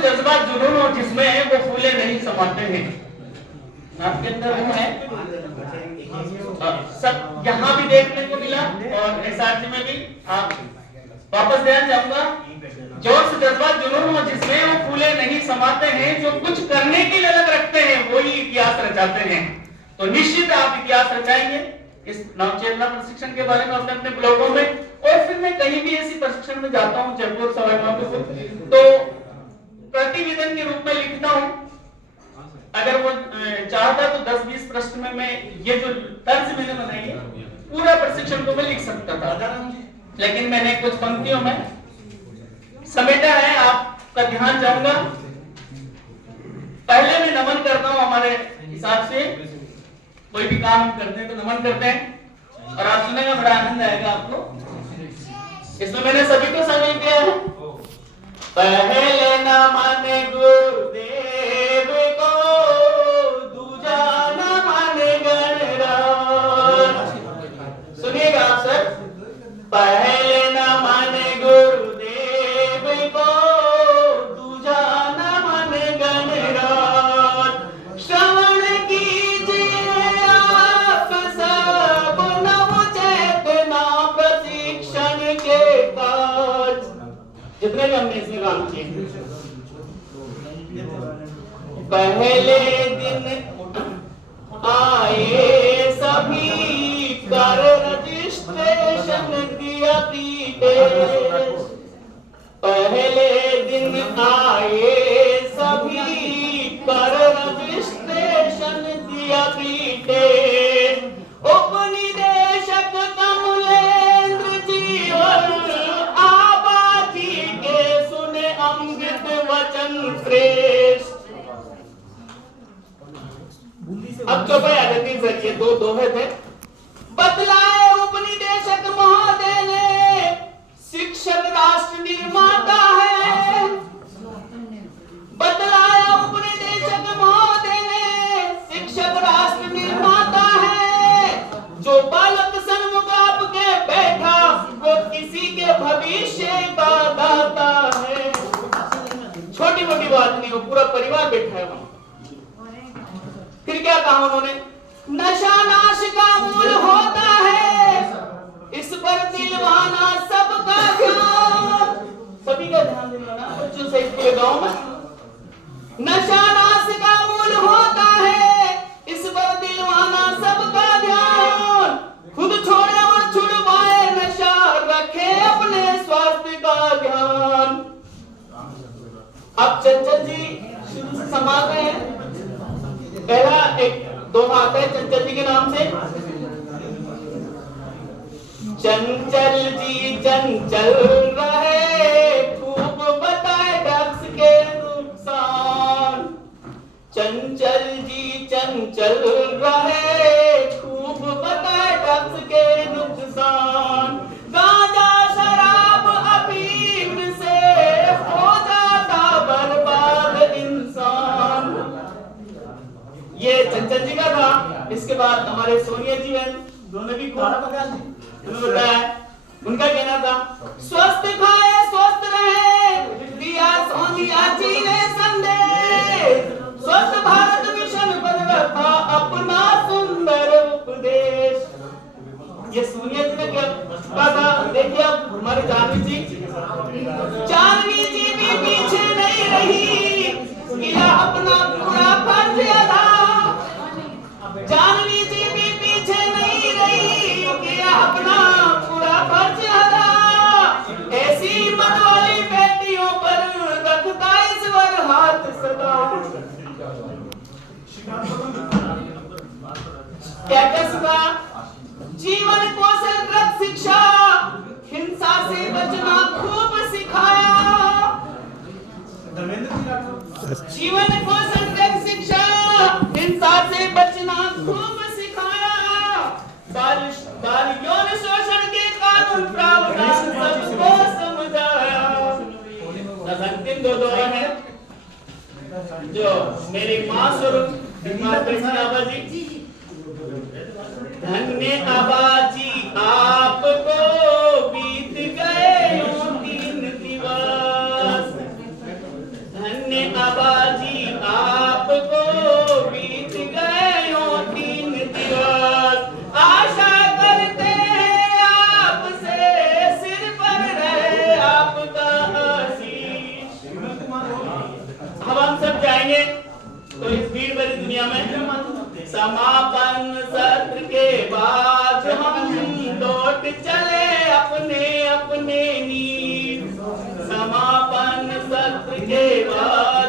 से जज्बात जुनून हो जिसमें वो फूले नहीं समाते हैं। आपके अंदर वो है सब, यहाँ भी देखने को मिला और एसआरजी में भी। आप वापस ध्यान जाऊंगा, जोर से जज्बात जुनून हो जिसमें वो फूले नहीं समाते हैं, जो कुछ करने की लगन रखते हैं वही इतिहास रचाते हैं। तो निश्चित आप इतिहास रचाएंगे इस नवचेतना प्रशिक्षण के बारे में अपने अपने ब्लॉगों में। और फिर मैं कहीं भी ऐसी प्रशिक्षण में जाता हूँ, जयपुर, सवाई माधोपुर, तो प्रतिवेदन के रूप में लिखता हूँ। अगर वो चाहता तो 10-20 प्रश्न में मैं ये जो तर्ज मैंने बनाई है पूरा प्रशिक्षण को मैं लिख सकता था, लेकिन मैंने कुछ पंक्तियों में समेटा है। आपका ध्यान चाहूंगा, पहले मैं नमन करता हूं। हमारे हिसाब से कोई भी काम करते हैं तो नमन करते हैं, और आप सुनेगा बड़ा आनंद आएगा आपको। इसमें मैंने सभी को शामिल किया है। पहले नमन गुरुदेव को, दूजा नमन गणराज। सुनिएगा आप सर, पहले नमन गुरुदेव को, दूजा नमन गणराज। श्रवण कीजिए आप सब नव चेतना प्रशिक्षण के काज। जितने भी हमने इसमें काम किए, पहले दिन आए सभी कर रजिस्ट्रेशन दिया डिटेल्स। पहले दिन आए सभी कर रजिस्ट्रेशन दिया डिटेल्स। उपनिदेशक कमलेंद्र जी और आबाजी के सुने अमृत वचन श्रेष्ठ। अब चौपाई आ जाती है सर, ये दो दोहे थे। बतलाए उपनिदेशक महोदय ने, शिक्षक राष्ट्र निर्माता है। बतलाया उपनिदेशक महोदय ने, शिक्षक राष्ट्र निर्माता है। जो बालक सन्मुख आपके बैठा, वो किसी के भविष्य का दाता है। छोटी मोटी बात नहीं, वो पूरा परिवार बैठा है वहां। फिर क्या कहा उन्होंने, नशा नाश का मूल होता है, इस पर दिलवाना सबका ध्यान। सभी का ध्यान दिलवाना बच्चों से पूरे गांव में। नशा नाश का मूल होता है, इस पर दिलवाना सबका ध्यान। खुद छोड़े और छुड़वाए नशा, रखे अपने स्वास्थ्य का ध्यान। अब चंचल जी शुरू से संभाल रहे हैं। पहला एक दोहा आता है चंचल जी के नाम से। चंचल जी चंचल रहे, खूब बताए ड्रग्स के नुकसान। चंचल जी चंचल रहे, खूब बताए ड्रग्स के नुकसान। गांजा शराब अफीम से हो जाता बर्बाद इंसान। ये चंचल जी का था। इसके बाद हमारे सोनिया जी बहन, दोनों भी बताया, उनका कहना था, स्वस्थ खाए स्वस्थ रहे, दिया सोनिया जी ने संदेश। स्वस्थ भारत मिशन पर रखा अपना सुंदर उपदेश। ये सोनिया जी ने क्या कहा था, देखिए अब हमारे जानवी जी भी पीछे नहीं रही, किया अपना पूरा फर्ज अदा। जानवी जी भी पीछे नहीं रही, किया अपना पूरा फर्ज अदा। ऐसी मन वाली बेटियों पर रखता ईश्वर हाथ सदा। क्या क्या जीवन कौशल ड्रग शिक्षा, हिंसा से बचना खूब सिखाया। जीवन कौशल ड्रग शिक्षा, हिंसा से बचना खूब सिखाया। बाल यौन शोषण के कानून प्रावधान सबको समझाया। अंतिम दो दोहे हैं जो मेरी मां स्वरूप आबाजी। धन्य आबाजी आपको, बीत गए 3 दिवस। धन्य आबाजी आपको, बीत गए यूं 3 दिवस। आशा करते हैं आपसे, सिर पर रहे आपका आशीष। अब हम सब जाएंगे तो इस भीड़ भरी दुनिया में समापन सत्र के बाद हम लौट चले अपने अपने नीर। समापन सत्र के बाद